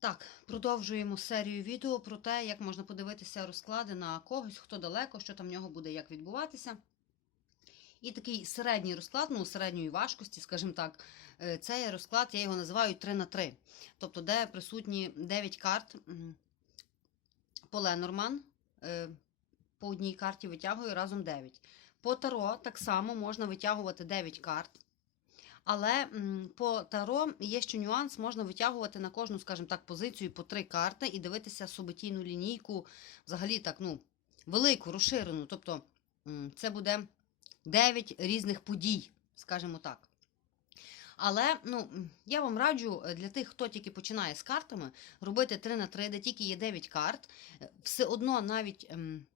Так, продовжуємо серію відео про те, як можна подивитися розклади на когось, хто далеко, що там в нього буде, як відбуватися. І такий середній розклад, ну, середньої важкості, скажімо так, е, це є розклад, я його називаю 3 на 3. Тобто, де присутні 9 карт по Ленорман. е, По одній карті витягую разом 9. По Таро так само можна витягувати 9 карт. Але по таро є ще нюанс, можна витягувати на кожну, скажімо так, позицію по три карти і дивитися суботійну лінійку, взагалі так, ну, велику, розширену. Тобто це буде 9 різних подій, скажімо так. Але ну, я вам раджу е, для тих, хто тільки починає з картами, робити 3 на 3, де тільки є 9 карт. Е, Все одно навіть, ем,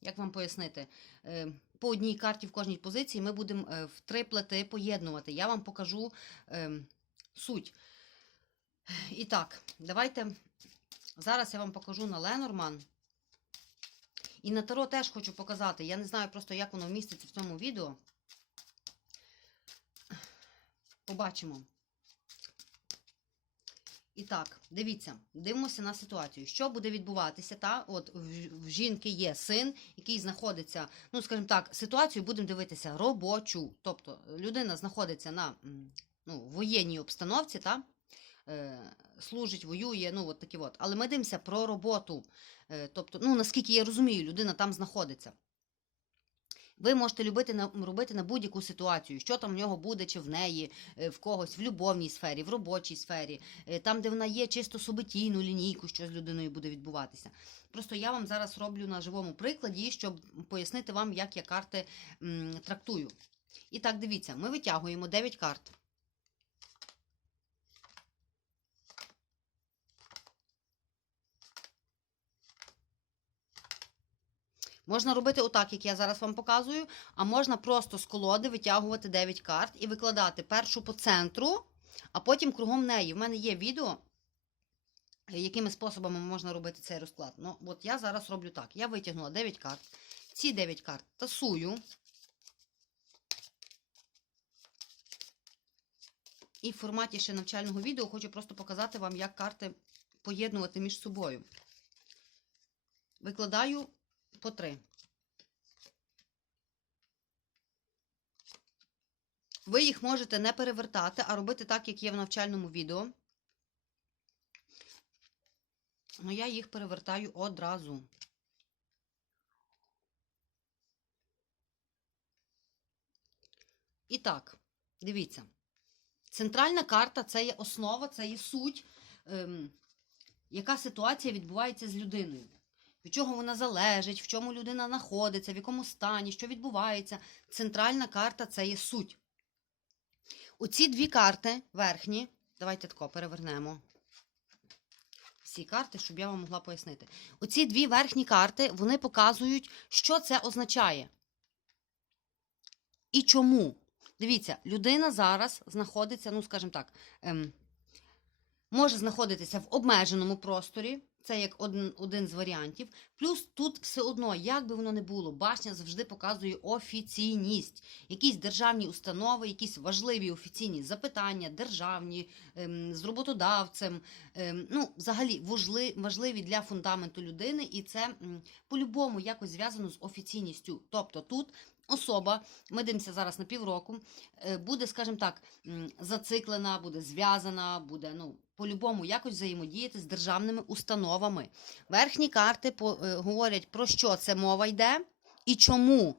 як вам пояснити, е, по одній карті в кожній позиції ми будемо е, в три плити поєднувати. Я вам покажу ем, суть. І так, давайте зараз я вам покажу на Ленорман. І на Таро теж хочу показати. Я не знаю просто, як воно вміститься в цьому відео. Побачимо. І так, дивіться, дивимося на ситуацію. Що буде відбуватися? Та? От в, жінки є син, який знаходиться, ну, скажімо так, ситуацію будемо дивитися робочу. Тобто людина знаходиться на ну, воєнній обстановці, та? Е, служить, воює, ну, от такі от. Але ми дивимося про роботу. Е, тобто, ну, наскільки я розумію, людина там знаходиться. Ви можете любити на, робити на будь-яку ситуацію, що там в нього буде, чи в неї, е, в когось, в любовній сфері, в робочій сфері, е, там, де вона є, чисто субитійну лінійку, що з людиною буде відбуватися. Просто я вам зараз роблю на живому прикладі, щоб пояснити вам, як я карти м, трактую. І так, дивіться, ми витягуємо 9 карт. Можна робити отак, як я зараз вам показую, а можна просто з колоди витягувати 9 карт і викладати першу по центру, а потім кругом неї. В мене є відео, якими способами можна робити цей розклад. Ну, от я зараз роблю так. Я витягнула 9 карт. Ці 9 карт тасую. І в форматі ще навчального відео хочу просто показати вам, як карти поєднувати між собою. Викладаю по три. Ви їх можете не перевертати, а робити так, як є в навчальному відео. Ну, я їх перевертаю одразу. І так, дивіться. Центральна карта це є основа, це є суть, ем, яка ситуація відбувається з людиною від чого вона залежить, в чому людина знаходиться, в якому стані, що відбувається. Центральна карта це є суть. Оці дві карти верхні, давайте тако перевернемо всі карти, щоб я вам могла пояснити. Оці дві верхні карти вони показують, що це означає. І чому. Дивіться, людина зараз знаходиться, ну, скажімо так, ем, може знаходитися в обмеженому просторі. Це як один, один з варіантів. Плюс тут все одно, як би воно не було, башня завжди показує офіційність. Якісь державні установи, якісь важливі офіційні запитання, державні, ем, з роботодавцем. Ем, ну, взагалі важли, важливі для фундаменту людини, і це м, по-любому якось зв'язано з офіційністю. Тобто тут особа, ми дивимося зараз на півроку, е, буде, скажімо так, зациклена, буде зв'язана, буде, ну, по-любому якось взаємодіяти з державними установами. Верхні карти е, говорять, про що це мова йде і чому.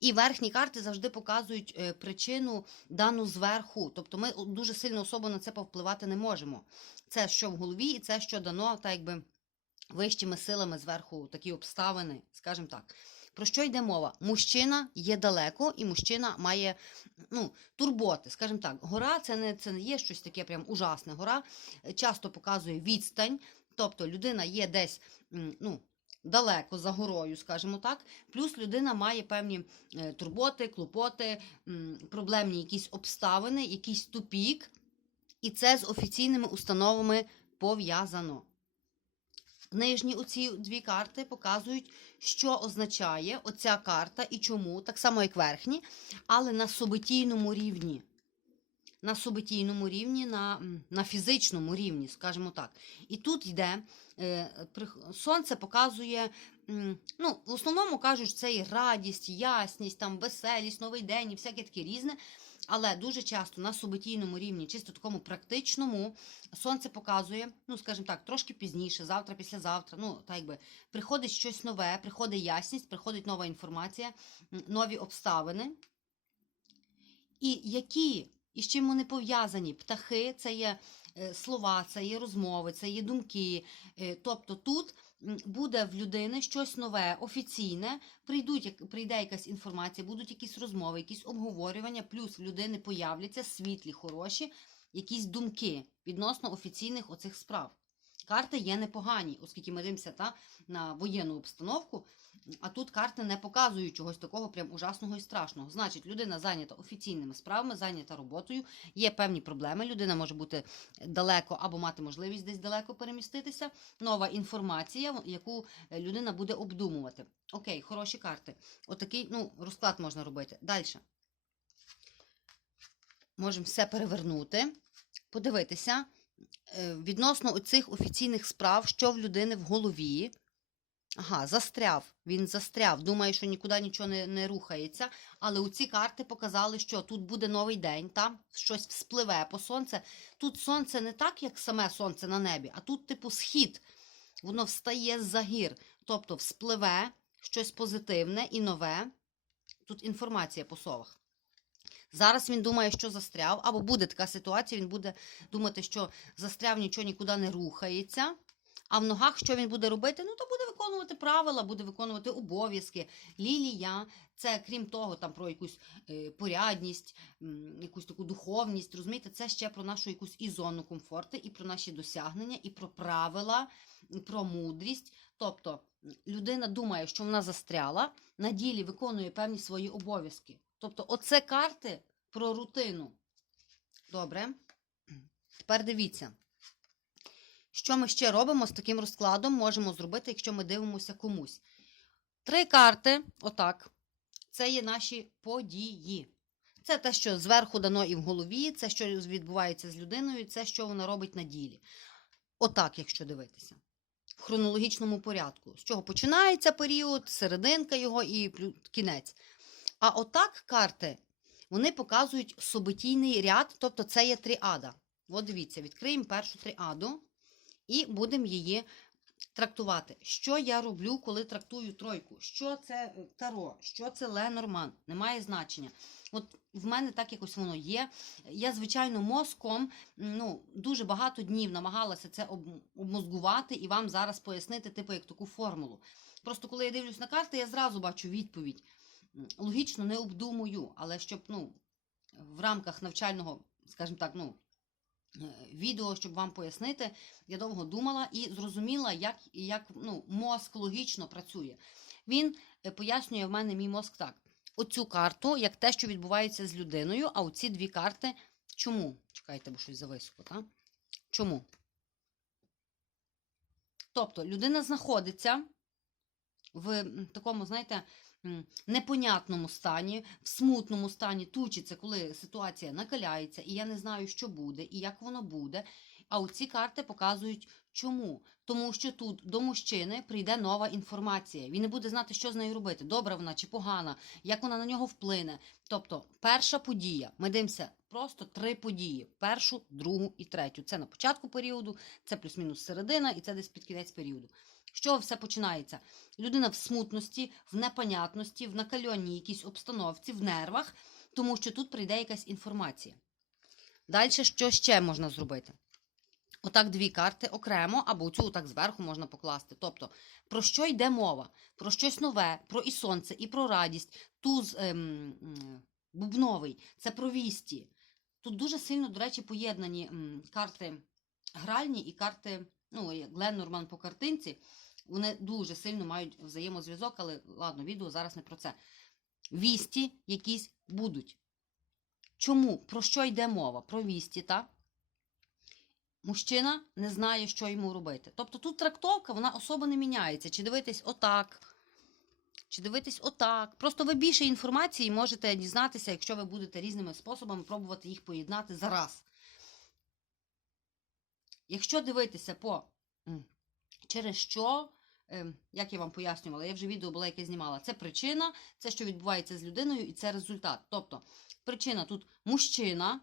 І верхні карти завжди показують е, причину дану зверху. Тобто ми дуже сильно особо на це повпливати не можемо. Це що в голові, і це що дано, так якби вищими силами зверху такі обставини, скажімо так. Про що йде мова? Мужчина є далеко, і мужчина має ну, турботи. Скажімо так, гора це не, це не є щось таке прям ужасне. Гора е, часто показує відстань, тобто людина є десь ну, далеко за горою, скажімо так. Плюс людина має певні е, турботи, клопоти, проблемні якісь обставини, якийсь тупік, і це з офіційними установами пов'язано. Нижні оці дві карти показують, що означає оця карта і чому, так само як верхні, але на субитійному рівні. на субитійному рівні, на, на фізичному рівні, скажімо так. І тут йде е, сонце показує. Ну, в основному кажуть, що це і радість, ясність, там веселість, новий день і всяке таке різне. Але дуже часто на событійному рівні, чисто такому практичному, сонце показує, ну скажімо так, трошки пізніше, завтра, післязавтра. Ну, так якби приходить щось нове, приходить ясність, приходить нова інформація, нові обставини. І які і з чим вони пов'язані? Птахи це є е, слова, це є розмови, це є думки. Е, Тобто тут буде в людини щось нове, офіційне, прийдуть, прийде якась інформація, будуть якісь розмови, якісь обговорювання, плюс в людини появляться світлі, хороші, якісь думки відносно офіційних оцих справ. Карти є непогані, оскільки ми дивимося та, на воєнну обстановку, а тут карти не показують чогось такого прям ужасного і страшного. Значить, людина зайнята офіційними справами, зайнята роботою, є певні проблеми. Людина може бути далеко або мати можливість десь далеко переміститися. Нова інформація, яку людина буде обдумувати. Окей, хороші карти. Отакий ну, розклад можна робити. Далі. Можемо все перевернути, подивитися відносно цих офіційних справ, що в людини в голові. Ага, застряв. Він застряв. Думає, що нікуди нічого не, не рухається. Але у ці карти показали, що тут буде новий день, там щось вспливе по сонце. Тут сонце не так, як саме сонце на небі, а тут, типу, схід. Воно встає з-за гір. Тобто вспливе щось позитивне і нове. Тут інформація по совах. Зараз він думає, що застряв, або буде така ситуація, він буде думати, що застряв, нічого нікуди не рухається. А в ногах що він буде робити? Ну, то буде виконувати правила, буде виконувати обов'язки. Лілія, це крім того, там про якусь е, порядність, якусь таку духовність. Розумієте, це ще про нашу якусь і зону комфорту, і про наші досягнення, і про правила, і про мудрість. Тобто людина думає, що вона застряла, на ділі виконує певні свої обов'язки. Тобто, оце карти про рутину. Добре. Тепер дивіться. Що ми ще робимо з таким розкладом, можемо зробити, якщо ми дивимося комусь. Три карти, отак. Це є наші події. Це те, що зверху дано і в голові, це, що відбувається з людиною, це, що вона робить на ділі. Отак, якщо дивитися. В хронологічному порядку. З чого починається період, серединка його і кінець. А отак карти, вони показують событійний ряд, тобто це є тріада. От дивіться, відкриємо першу тріаду і будемо її трактувати. Що я роблю, коли трактую тройку? Що це е, таро? Що це Ленорман? Немає значення. От в мене так якось воно є. Я, звичайно, мозком ну, дуже багато днів намагалася це обмозгувати і вам зараз пояснити, типу, як таку формулу. Просто коли я дивлюсь на карти, я зразу бачу відповідь. Логічно не обдумую, але щоб ну, в рамках навчального, скажімо так, ну, е, відео, щоб вам пояснити, я довго думала і зрозуміла, як, як ну, мозк логічно працює. Він е, пояснює в мене мій мозк так. Оцю карту, як те, що відбувається з людиною, а оці дві карти чому? Чекайте, бо щось зависоко, так? Чому? Тобто людина знаходиться в такому, знаєте, непонятному стані, в смутному стані, тучиться, коли ситуація накаляється, і я не знаю, що буде, і як воно буде. А оці карти показують чому. Тому що тут до мужчини прийде нова інформація. Він не буде знати, що з нею робити, добра вона чи погана, як вона на нього вплине. Тобто, перша подія. Ми дивимося просто три події: першу, другу і третю. Це на початку періоду, це плюс-мінус середина, і це десь під кінець періоду. Чого все починається? Людина в смутності, в непонятності, в накальонній якійсь обстановці, в нервах, тому що тут прийде якась інформація. Далі, що ще можна зробити? Отак дві карти окремо, або цю так зверху можна покласти. Тобто, про що йде мова? Про щось нове, про і сонце, і про радість. Туз ем, бубновий, це про вісті. Тут дуже сильно, до речі, поєднані карти гральні і карти, ну, як Леннорман по картинці. Вони дуже сильно мають взаємозв'язок, але ладно, відео зараз не про це. Вісті якісь будуть. Чому? Про що йде мова? Про вісті, так? Мужчина не знає, що йому робити. Тобто тут трактовка, вона особо не міняється. Чи дивитись отак, чи дивитись отак. Просто ви більше інформації можете дізнатися, якщо ви будете різними способами пробувати їх поєднати зараз. Якщо дивитися по через що, ем, як я вам пояснювала, я вже відео була, яке знімала, це причина, це що відбувається з людиною, і це результат. Тобто, причина тут мужчина,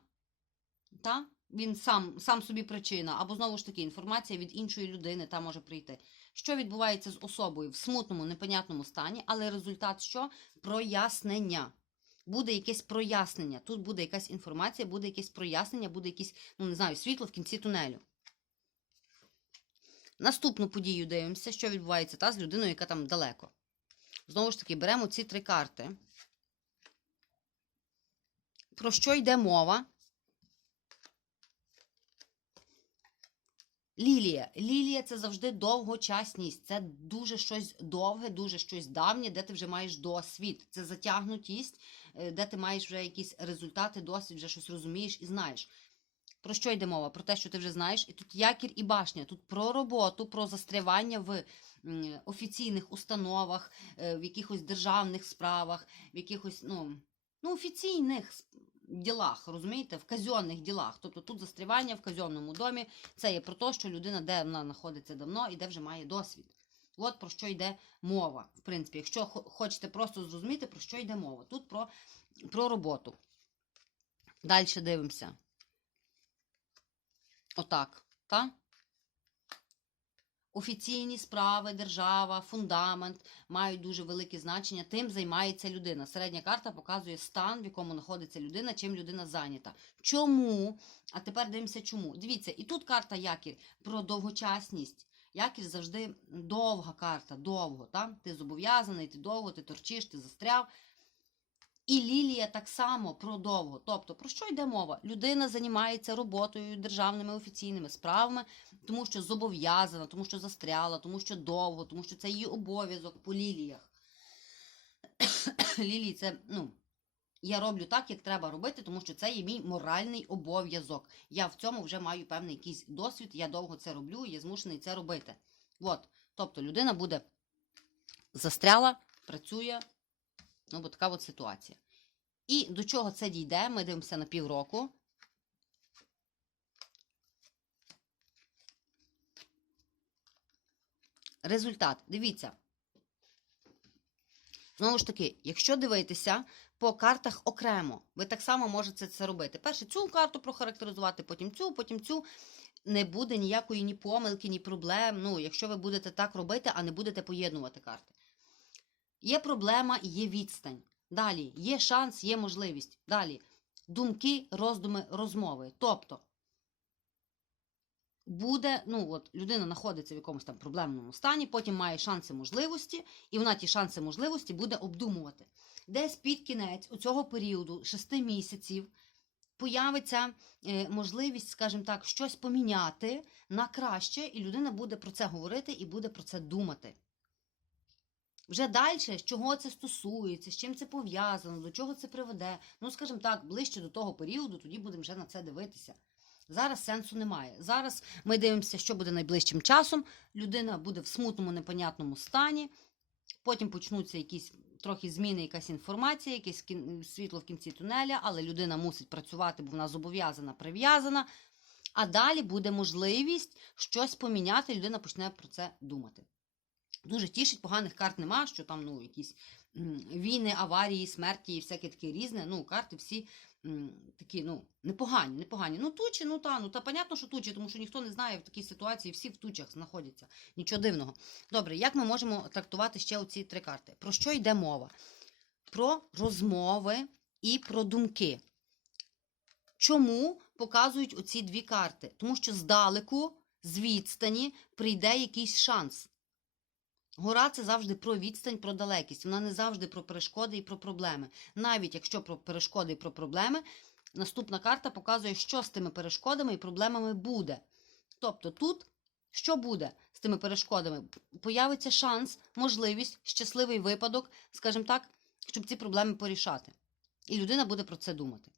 та? він сам, сам собі причина, або знову ж таки інформація від іншої людини та може прийти. Що відбувається з особою в смутному, непонятному стані, але результат що? Прояснення. Буде якесь прояснення. Тут буде якась інформація, буде якесь прояснення, буде якесь, ну не знаю, світло в кінці тунелю. Наступну подію дивимося, що відбувається та з людиною, яка там далеко. Знову ж таки, беремо ці три карти. Про що йде мова? Лілія. Лілія це завжди довгочасність. Це дуже щось довге, дуже щось давнє, де ти вже маєш досвід. Це затягнутість, е, де ти маєш вже якісь результати, досвід, вже щось розумієш і знаєш. Про що йде мова? Про те, що ти вже знаєш. І тут якір і башня. Тут про роботу, про застрявання в офіційних установах, е, в якихось державних справах, в якихось ну, ну, офіційних ділах, розумієте, в казенних ділах. Тобто тут застрявання в казенному домі. Це є про те, що людина, де вона знаходиться давно і де вже має досвід. От про що йде мова. В принципі, якщо хочете просто зрозуміти, про що йде мова. Тут про, про роботу. Далі дивимося. Отак. Та? Офіційні справи, держава, фундамент мають дуже велике значення. Тим займається людина. Середня карта показує стан, в якому знаходиться людина, чим людина зайнята. Чому? А тепер дивимося, чому. Дивіться, і тут карта якір про довгочасність. Якір завжди довга карта, довго. Та? Ти зобов'язаний, ти довго, ти торчиш, ти застряв. І Лілія так само про довго. Тобто, про що йде мова? Людина займається роботою, державними офіційними справами, тому що зобов'язана, тому що застряла, тому що довго, тому що це її обов'язок по ліліях. Лілії це, ну, я роблю так, як треба робити, тому що це є мій моральний обов'язок. Я в цьому вже маю певний якийсь досвід, я довго це роблю, і я змушений це робити. От. Тобто людина буде застряла, працює, ну, бо така от ситуація. І до чого це дійде? Ми дивимося на півроку. Результат. Дивіться. Знову ж таки, якщо дивитися по картах окремо, ви так само можете це робити. Перше цю карту прохарактеризувати, потім цю, потім цю. Не буде ніякої ні помилки, ні проблем. Ну, якщо ви будете так робити, а не будете поєднувати карти. Є проблема є відстань. Далі є шанс, є можливість. Далі думки, роздуми, розмови. Тобто буде, ну от людина знаходиться в якомусь там проблемному стані, потім має шанси можливості, і вона ті шанси можливості буде обдумувати. Десь під кінець у цього періоду, 6 місяців, появиться е, можливість, скажімо так, щось поміняти на краще, і людина буде про це говорити і буде про це думати. Вже далі, з чого це стосується, з чим це пов'язано, до чого це приведе. Ну, скажімо так, ближче до того періоду, тоді будемо вже на це дивитися. Зараз сенсу немає. Зараз ми дивимося, що буде найближчим часом. Людина буде в смутному, непонятному стані. Потім почнуться якісь трохи зміни, якась інформація, якесь світло в кінці тунеля, але людина мусить працювати, бо вона зобов'язана, прив'язана. А далі буде можливість щось поміняти, людина почне про це думати. Дуже тішить, поганих карт нема, що там ну, якісь війни, аварії, смерті і всяке таке різне. Ну, карти всі такі, ну, непогані, непогані. Ну, тучі, ну та, ну та понятно, що тучі, тому що ніхто не знає в такій ситуації, всі в тучах знаходяться. Нічого дивного. Добре, як ми можемо трактувати ще оці три карти? Про що йде мова? Про розмови і про думки. Чому показують оці дві карти? Тому що здалеку, з відстані, прийде якийсь шанс. Гора це завжди про відстань, про далекість. Вона не завжди про перешкоди і про проблеми. Навіть якщо про перешкоди і про проблеми, наступна карта показує, що з тими перешкодами і проблемами буде. Тобто тут що буде з тими перешкодами? Появиться шанс, можливість, щасливий випадок, скажімо так, щоб ці проблеми порішати. І людина буде про це думати.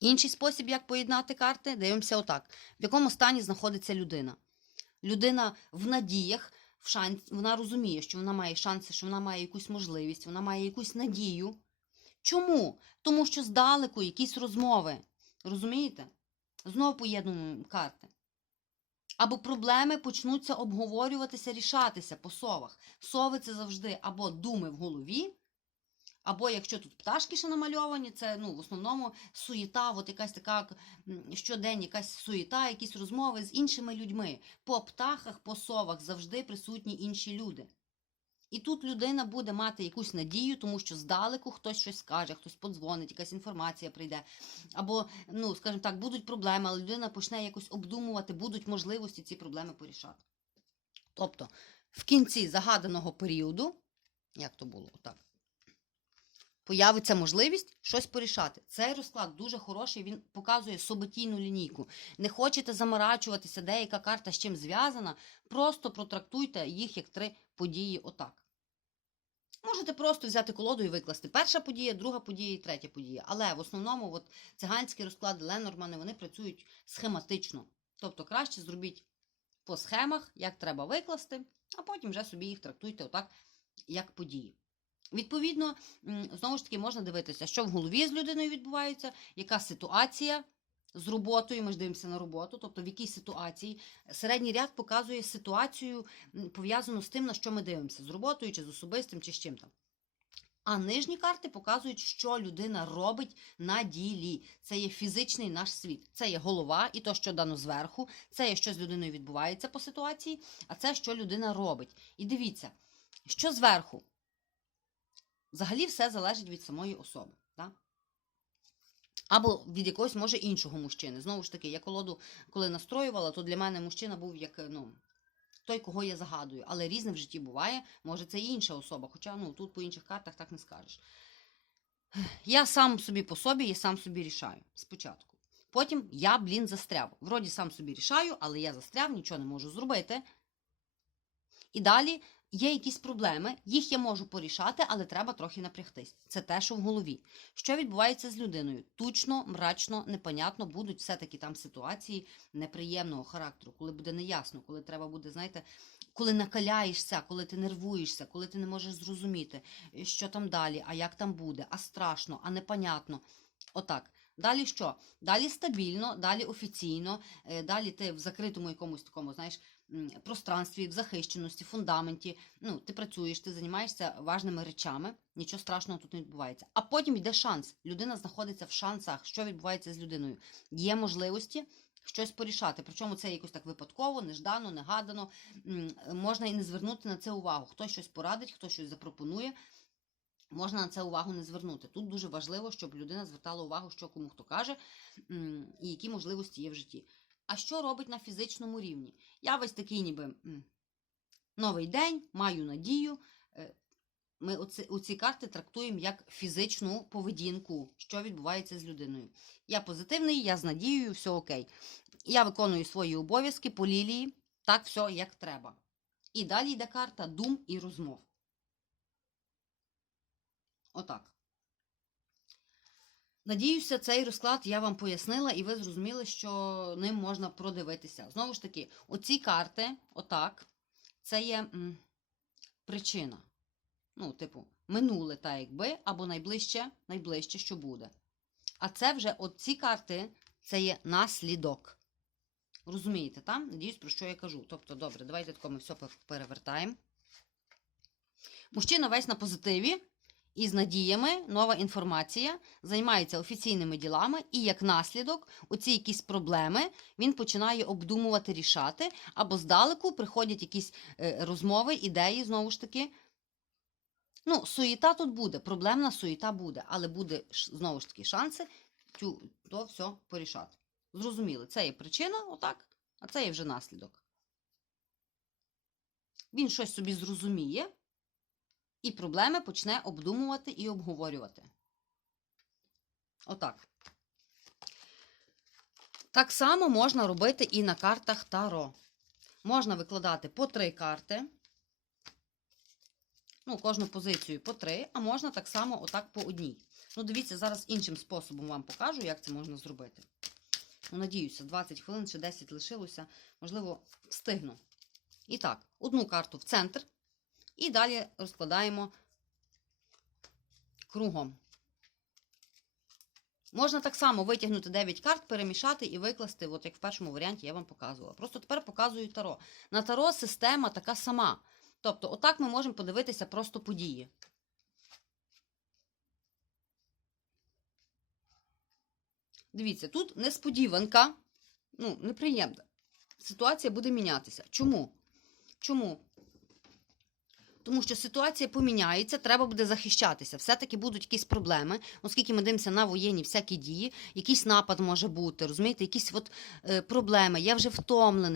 Інший спосіб, як поєднати карти, дивимося отак: в якому стані знаходиться людина. Людина в надіях, шанс, вона розуміє, що вона має шанси, що вона має якусь можливість, вона має якусь надію. Чому? Тому що здалеку якісь розмови. Розумієте? Знову поєднуємо карти. Або проблеми почнуться обговорюватися, рішатися по совах. Сови це завжди або думи в голові, або якщо тут пташки ще намальовані, це ну, в основному суєта, от якась така щодень, якась суєта, якісь розмови з іншими людьми. По птахах, по совах завжди присутні інші люди. І тут людина буде мати якусь надію, тому що здалеку хтось щось скаже, хтось подзвонить, якась інформація прийде. Або, ну, скажімо так, будуть проблеми, але людина почне якось обдумувати, будуть можливості ці проблеми порішати. Тобто, в кінці загаданого періоду, як то було, отак, появиться можливість щось порішати. Цей розклад дуже хороший, він показує суботійну лінійку. Не хочете заморачуватися, де яка карта з чим зв'язана, просто протрактуйте їх як три події отак. Можете просто взяти колоду і викласти. Перша подія, друга подія і третя подія. Але в основному от, циганські розклади, Ленормани, вони працюють схематично. Тобто краще зробіть по схемах, як треба викласти, а потім вже собі їх трактуйте отак, як події. Відповідно, знову ж таки, можна дивитися, що в голові з людиною відбувається, яка ситуація з роботою. Ми ж дивимося на роботу, тобто в якій ситуації. Середній ряд показує ситуацію, пов'язану з тим, на що ми дивимося, з роботою, чи з особистим, чи з чим там. А нижні карти показують, що людина робить на ділі. Це є фізичний наш світ. Це є голова і то, що дано зверху, це є що з людиною відбувається по ситуації, а це що людина робить. І дивіться, що зверху. Взагалі все залежить від самої особи. Да? Або від якогось, може, іншого мужчини. Знову ж таки, я колоду, коли настроювала, то для мене мужчина був як ну, той, кого я загадую. Але різне в житті буває, може, це і інша особа. Хоча ну, тут по інших картах так не скажеш. Я сам собі по собі, я сам собі рішаю спочатку. Потім я, блін, застряв. Вроді сам собі рішаю, але я застряв, нічого не можу зробити. І далі є якісь проблеми, їх я можу порішати, але треба трохи напрягтись. Це те, що в голові. Що відбувається з людиною? Тучно, мрачно, непонятно, будуть все-таки там ситуації неприємного характеру, коли буде неясно, коли треба буде, знаєте, коли накаляєшся, коли ти нервуєшся, коли ти не можеш зрозуміти, що там далі, а як там буде, а страшно, а непонятно. Отак. Далі що? Далі стабільно, далі офіційно, е, далі ти в закритому якомусь такому, знаєш, пространстві, в захищеності, фундаменті. Ну, ти працюєш, ти займаєшся важними речами, нічого страшного тут не відбувається. А потім йде шанс. Людина знаходиться в шансах, що відбувається з людиною. Є можливості щось порішати. Причому це якось так випадково, неждано, негадано. Можна і не звернути на це увагу. Хтось щось порадить, хтось щось запропонує. Можна на це увагу не звернути. Тут дуже важливо, щоб людина звертала увагу, що кому хто каже, і які можливості є в житті. А що робить на фізичному рівні? Я весь такий, ніби новий день, маю надію. Е, Ми оці, оці карти трактуємо як фізичну поведінку, що відбувається з людиною. Я позитивний, я з надією, все окей. Я виконую свої обов'язки по лілії, так все як треба. І далі йде карта дум і розмов. Отак. Надіюся, цей розклад я вам пояснила, і ви зрозуміли, що ним можна продивитися. Знову ж таки, оці карти, отак, це є м, причина. Ну, типу, минуле так якби, або найближче, найближче, що буде. А це вже оці карти, це є наслідок. Розумієте, там? Надіюсь, про що я кажу. Тобто, добре, давайте тако ми все перевертаємо. Мужчина весь на позитиві і з надіями, нова інформація, займається офіційними ділами, і як наслідок, оці якісь проблеми він починає обдумувати, рішати, або здалеку приходять якісь е, розмови, ідеї, знову ж таки. Ну, суєта тут буде, проблемна суєта буде, але буде знову ж таки шанси цю, то все порішати. Зрозуміли, це є причина, отак, а це є вже наслідок. Він щось собі зрозуміє, і проблеми почне обдумувати і обговорювати. Отак. Так само можна робити і на картах Таро. Можна викладати по три карти. Ну, кожну позицію по три, а можна так само отак по одній. Ну, дивіться, зараз іншим способом вам покажу, як це можна зробити. Ну, надіюся, 20 хвилин, ще 10 лишилося. Можливо, встигну. І так, одну карту в центр, і далі розкладаємо кругом. Можна так само витягнути 9 карт, перемішати і викласти, от як в першому варіанті я вам показувала. Просто тепер показую таро. На таро система така сама. Тобто, отак ми можемо подивитися просто події. Дивіться, тут несподіванка, ну, неприємна. Ситуація буде мінятися. Чому? Чому? Тому що ситуація поміняється, треба буде захищатися. Все-таки будуть якісь проблеми, оскільки ми дивимося на воєнні всякі дії, якийсь напад може бути, розумієте, якісь от, е, проблеми. Я вже втомлений.